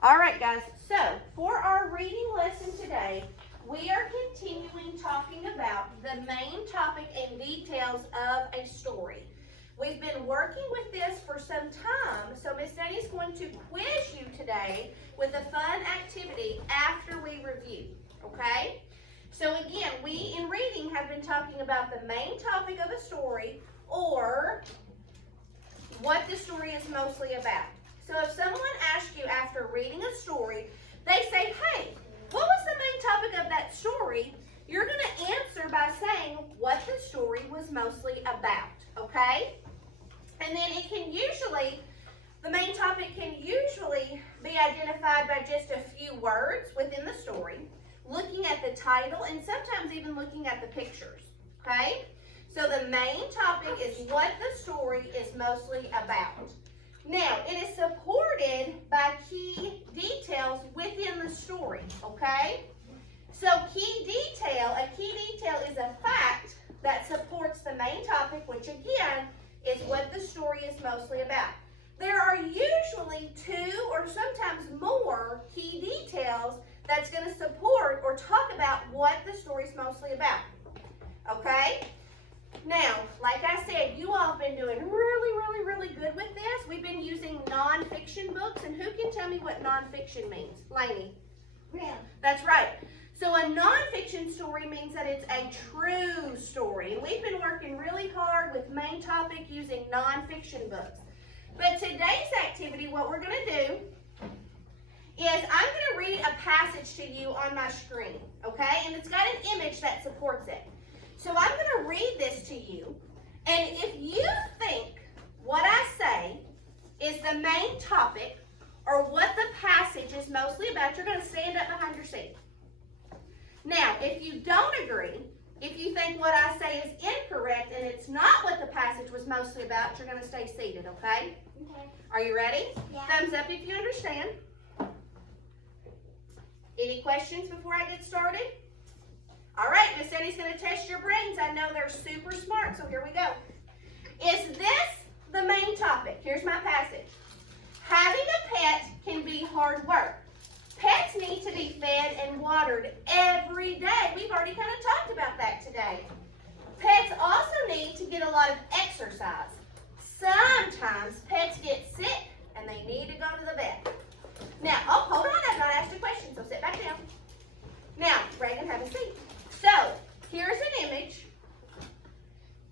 All right, guys, so for our reading lesson today, we are continuing talking about the main topic and details of a story. We've been working with this for some time, so Miss Danny is going to quiz you today with a fun activity after we review, okay? So again, we in reading have been talking about the main topic of a story or what the story is mostly about. So if someone asks you after reading a story, they say, hey, what was the main topic of that story? You're going to answer by saying what the story was mostly about, okay? And then it can usually, the main topic can usually be identified by just a few words within the story, looking at the title, and sometimes even looking at the pictures, okay? So the main topic is what the story is mostly about. Now, it is supported by key details within the story, okay? So a key detail is a fact that supports the main topic, which again is what the story is mostly about. There are usually two or sometimes more key details that's going to support or talk about what the story is mostly about, okay? Now, like I said, you all have been doing really good with this. We've been using nonfiction books, and who can tell me what nonfiction means? Lainey. Real. That's right. So a nonfiction story means that it's a true story. And we've been working really hard with main topic using nonfiction books. But today's activity, what we're going to do is I'm going to read a passage to you on my screen, okay? And it's got an image that supports it. So I'm going to read this to you, and if you think what I say is the main topic or what the passage is mostly about, you're going to stand up behind your seat. Now, if you don't agree, if you think what I say is incorrect and it's not what the passage was mostly about, you're going to stay seated, okay? Okay. Are you ready? Yeah. Thumbs up if you understand. Any questions before I get started? All right, Miss Eddie's going to test your brains. I know they're super smart, so here we go. Is this the main topic? Here's my passage. Having a pet can be hard work. Pets need to be fed and watered every day. We've already kind of talked about that today. Pets also need to get a lot of exercise. Sometimes pets get sick and they need to go to the vet. Now, oh, hold on, I've not asked a question, so sit back down. Now, Reagan, have a seat. So, here's an image.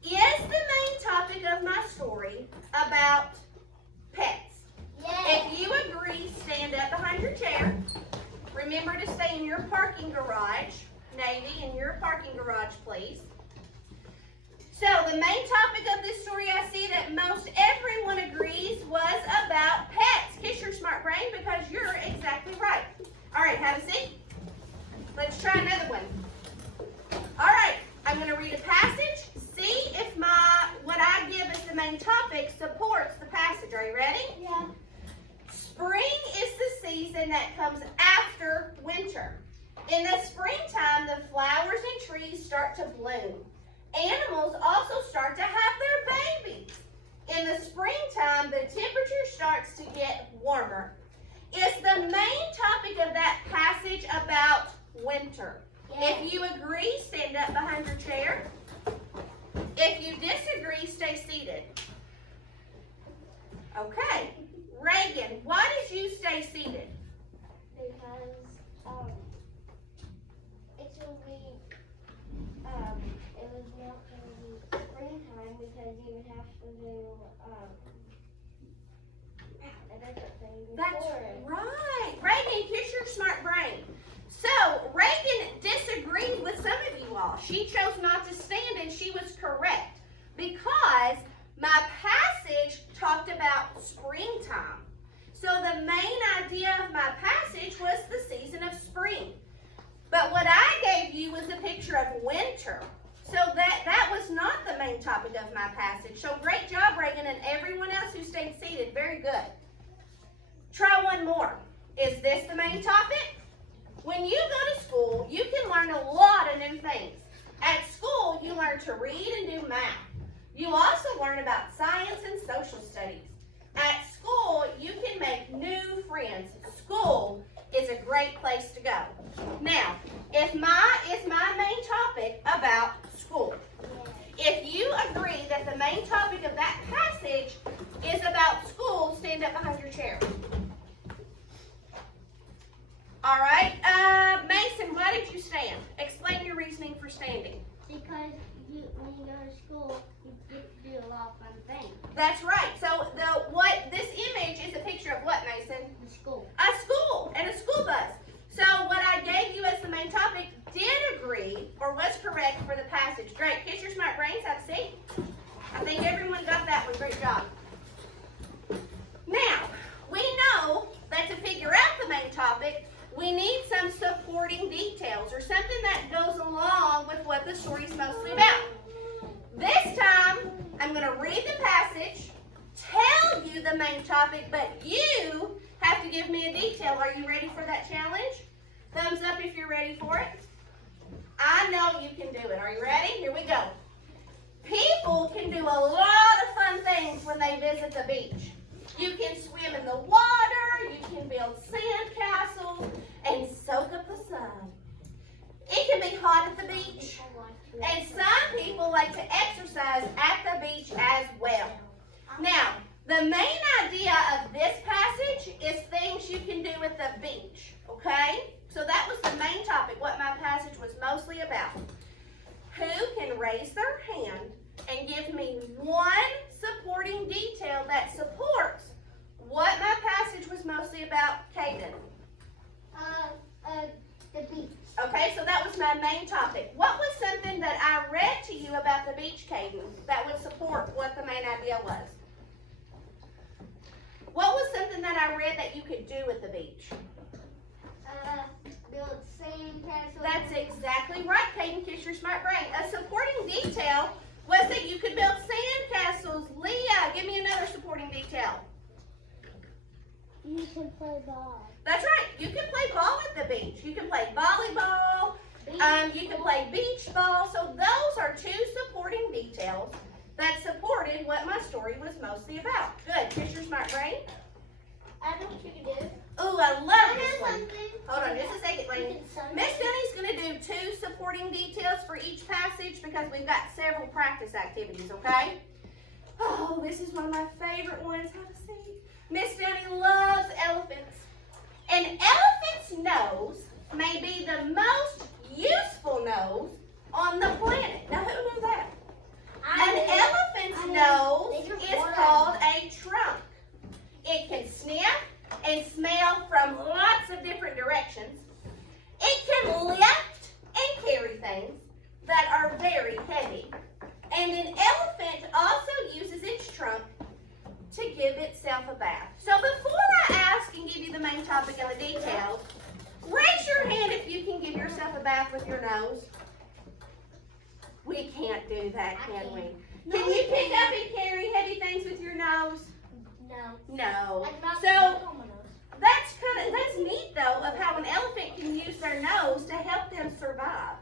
Is the main topic of my story about pets? Yeah. If you agree, stand up behind your chair. Remember to stay in your parking garage. Navy, in your parking garage, please. So, the main topic of this story, I see that most everyone agrees, was about pets. Kiss your smart brain because you're exactly right. All right, have a seat. Let's try another one. All right, I'm going to read a passage. See if what I give as the main topic supports the passage. Are you ready? Yeah. Spring is the season that comes after winter. In the springtime, the flowers and trees start to bloom. Animals also start to have their babies. In the springtime, the temperature starts to get warmer. Is the main topic of that passage about winter? Yeah. If you agree, stand up behind your chair. If you disagree, stay seated. Okay. Reagan, why did you stay seated? Because it's gonna be it was not gonna be springtime because you would have to do a different thing That's before it. right. Reagan, kiss your smart brain. So, Reagan disagreed with some of you all. She chose not to stand, and she was correct because my passage talked about springtime. So, the main idea of my passage was the season of spring. But what I gave you was a picture of winter. So, that was not the main topic of my passage. So, great job, Reagan, and everyone else who stayed seated. Very good. Try one more. Is this the main topic? When you go to school, you can learn a lot of new things. At school, you learn to read and do math. You also learn about science and social studies. At school, you can make new friends. School your chair. All right, Mason, why did you stand? Explain your reasoning for standing. Because when you go to school, you get to do a lot of fun things. That's right. So this image is a picture of what, Mason? The school. A school and a school bus. So what I gave you as the main topic did agree or was correct for the passage. Great. Kiss your smart brains. Have a seat. I think everyone got that one. Great job. Now, we know that to figure out the main topic, we need some supporting details or something that goes along with what the story is mostly about. This time, I'm going to read the passage, tell you the main topic, but you have to give me a detail. Are you ready for that challenge? Thumbs up if you're ready for it. I know you can do it. Are you ready? Here we go. People can do a lot of fun things when they visit the beach. You can swim in the water, you can build sand castles, and soak up the sun. It can be hot at the beach, and some people like to exercise at the beach as well. Now, the main idea of this passage is things you can do at the beach, okay? So that was the main topic, what my passage was mostly about. Who can raise their hand and give me one supporting detail that supports what my passage was mostly about, Kaden? The beach. Okay, so that was my main topic. What was something that I read to you about the beach, Kaden, that would support what the main idea was? What was something that I read that you could do at the beach? Build sand castles. That's exactly right, Kaden. Kiss your smart brain. A supporting detail was that you could build sand castles. Leah, give me another supporting detail. You can play ball. That's right. You can play ball at the beach. You can play volleyball. You can play beach ball. So those are two supporting details that supported what my story was mostly about. Good. Kiss your smart brain. I know what you can do. Ooh, I love this one. Something. Hold on just a second, lady. Miss Dunny's going to do two supporting details for each passage because we've got several practice activities, okay? Oh, this is one of my favorite ones. Have a seat. Miss Dunny loves elephants. An elephant's nose may be the most useful nose on the planet. Now, who knew that? An elephant's nose is called a trunk. It can sniff and smell from lots of different directions. It can lift and carry things that are very heavy. And an elephant also uses its trunk to give itself a bath. So before I ask and give you the main topic and the details, raise your hand if you can give yourself a bath with your nose. We can't do that, can we? Can you pick up and carry heavy things with your nose? No. No. I'm not So gonna that's neat though of how an elephant can use their nose to help them survive.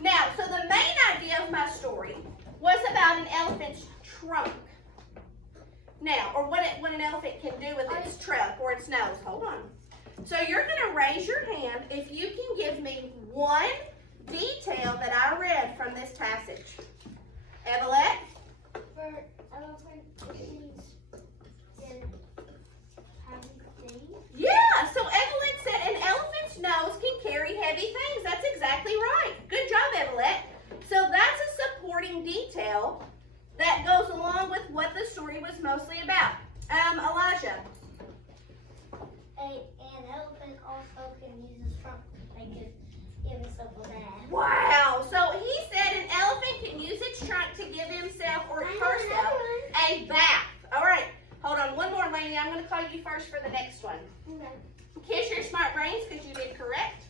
Now, so the main idea of my story was about an elephant's trunk. Now, or what an elephant can do with its trunk or its nose. Hold on. So you're going to raise your hand if you can give me one detail that I read from this passage. Evelette? For elephant, it needs to have things. Yeah, so Evelyn said an elephant's nose can carry heavy things. That's exactly right. Good job, Evelyn. So that's a supporting detail that goes along with what the story was mostly about. Elijah. An elephant also can use his trunk to give himself a bath. Wow. So he said an elephant can use its trunk to give himself or herself a bath. All right. Hold on. One more, Lainey. I'm going to call you first for the next one. Kiss your smart brains because you did correct.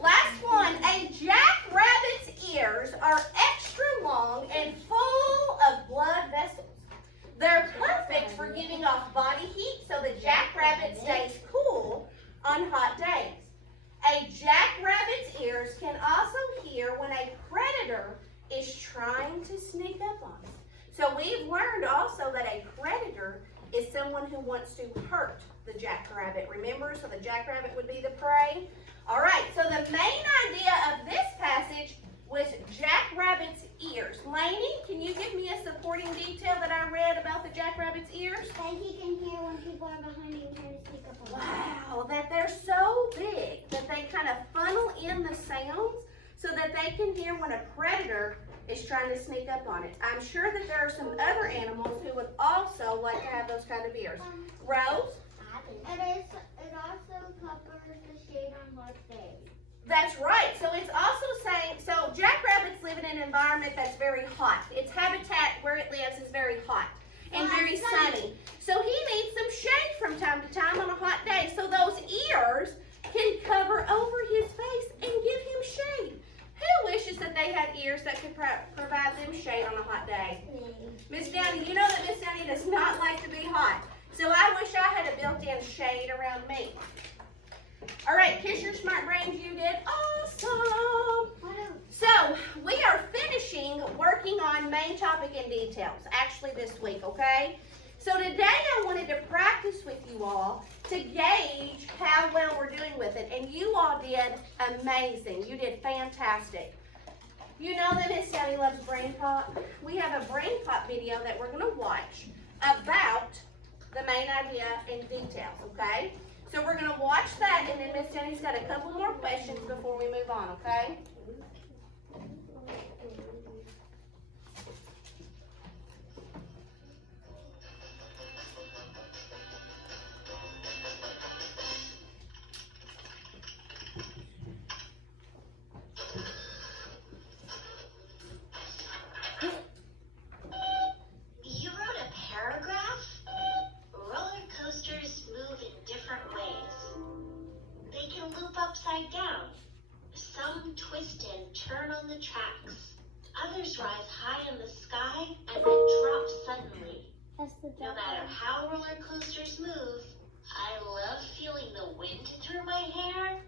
Last one. A jackrabbit's ears are extra long and full of blood vessels. They're perfect for giving off body heat so the jackrabbit stays cool on hot days. A jackrabbit's ears can also hear when a predator is trying to sneak up on it. So we've learned also that a predator is someone who wants to hurt the jackrabbit. Remember? So the jackrabbit would be the prey. All right, so the main idea of this passage was jackrabbit's ears. Lainey, can you give me a supporting detail that I read about the jackrabbit's ears? And he can hear when people are behind to funnel in the sounds so that they can hear when a predator is trying to sneak up on it. I'm sure that there are some other animals who would also like to have those kind of ears. Rose? It also covers the shade on hot days. That's right. So it's also saying, so jackrabbits live in an environment that's very hot. Its habitat where it lives is very hot and very sunny. So he needs some shade from time to time on a hot day. So those ears can cover over his face and give him shade. Who wishes that they had ears that could provide them shade on a hot day? Miss Downey, you know that Miss Downey does not like to be hot. So I wish I had a built-in shade around me. All right, kiss your smart brains, you did awesome. So we are finishing working on main topic and details, actually this week, okay? So today I wanted to practice with you all to gauge how well we're doing with it, and you all did amazing. You did fantastic. You know that Miss Sally loves Brain Pop. We have a Brain Pop video that we're going to watch about the main idea and details, okay? So we're going to watch that, and then Miss Jenny's got a couple more questions before we move on, okay? You wrote a paragraph? Roller coasters move in different ways. They can loop upside down. Some twist and turn on the tracks. Others rise high in the sky and then drop suddenly. No matter how roller coasters move, I love feeling the wind through my hair.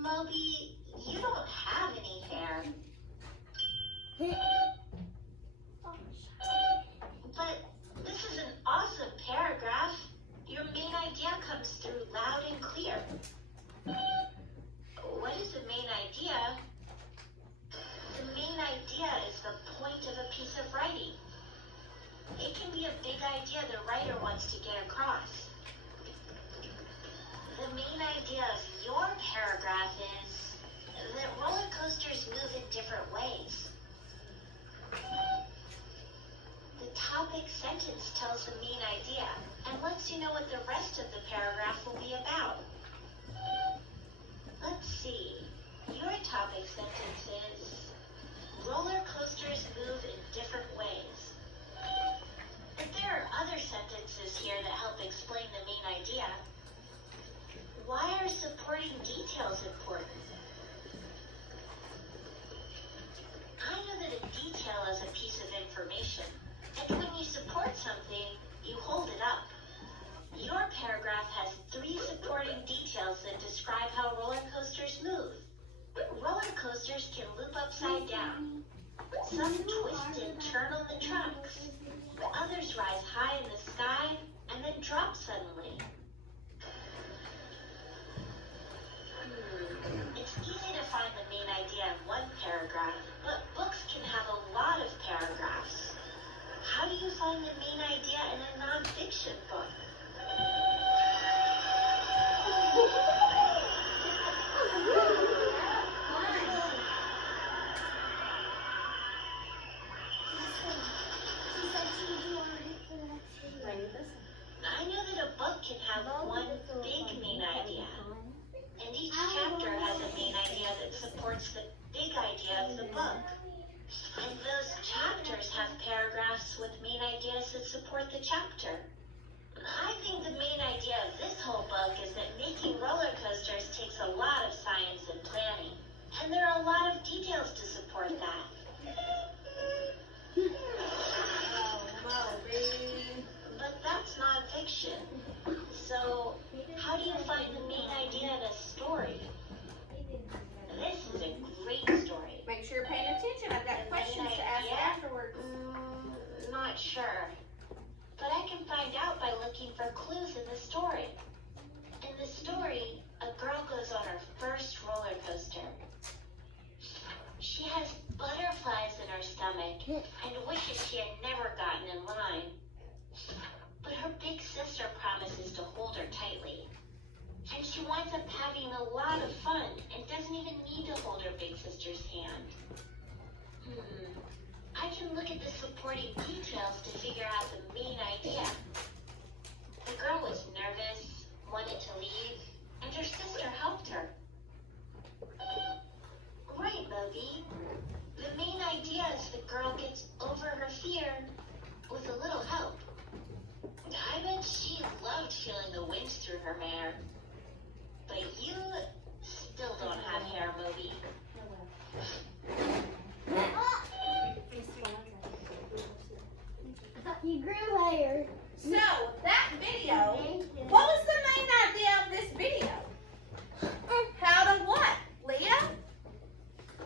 Moby, you don't have any hair. But this is an awesome paragraph. Your main idea comes through loud and clear. What is the main idea? The main idea is the point of a piece of writing. It can be a big idea the writer wants to get across. The main idea of your paragraph is that roller coasters move in different ways. The topic sentence tells the main idea and lets you know what the rest of the paragraph will be about. Let's see. Your topic sentence is, roller coasters move in different ways. But there are other sentences here that help explain the main idea. Why are supporting details important? I know that a detail is a piece of information, and when you support something, you hold it up. Your paragraph has 3 supporting details that describe how roller coasters move. Roller coasters can loop upside down. Some twist and turn on the tracks. Others rise high in the sky and then drop suddenly. It's easy to find the main idea in one paragraph, but books can have a lot of paragraphs. How do you find the main idea in a nonfiction book? I know that a book can have one big main idea, and each chapter has a main idea that supports the big idea of the book. And those chapters have paragraphs with main ideas that support the chapter. I think the main idea of this whole book is that making roller coasters takes a lot of science and planning, and there are a lot of details to support that. But that's nonfiction. So, how do you find the main idea in a story? This is a great story. Make sure you're paying attention. I've got questions to ask afterwards. Not sure. But I can find out by looking for clues in the story. In the story, a girl goes on her first roller coaster. She has butterflies in her stomach and wishes she had never gotten in line. But her big sister promises to hold her tightly. And she wants winds up having a lot of fun and doesn't even need to hold her big sister's hand. I can look at the supporting details to figure out the main idea. The girl was nervous, wanted to leave, and her sister helped her. Right, Moby. The main idea is the girl gets over her fear with a little help. I bet she loved feeling the wind through her hair. But you still don't have hair, Moby. You grew hair. So, that video, what was the main idea of this video? How to what, Leah?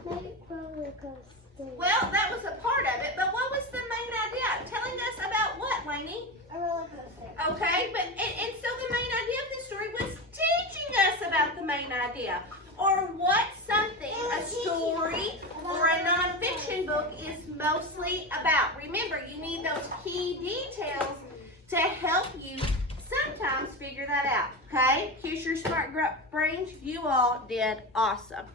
Make roller coaster. Well, that was a part of it, but what was the main idea? Telling us about what, Lainey? A roller coaster. Okay, but, and so the main idea of the story was teaching us about the main idea. Or what something, a story or a nonfiction book is mostly about. Remember, you need those key details to help you sometimes figure that out. Okay? Here's your smart brains. You all did awesome.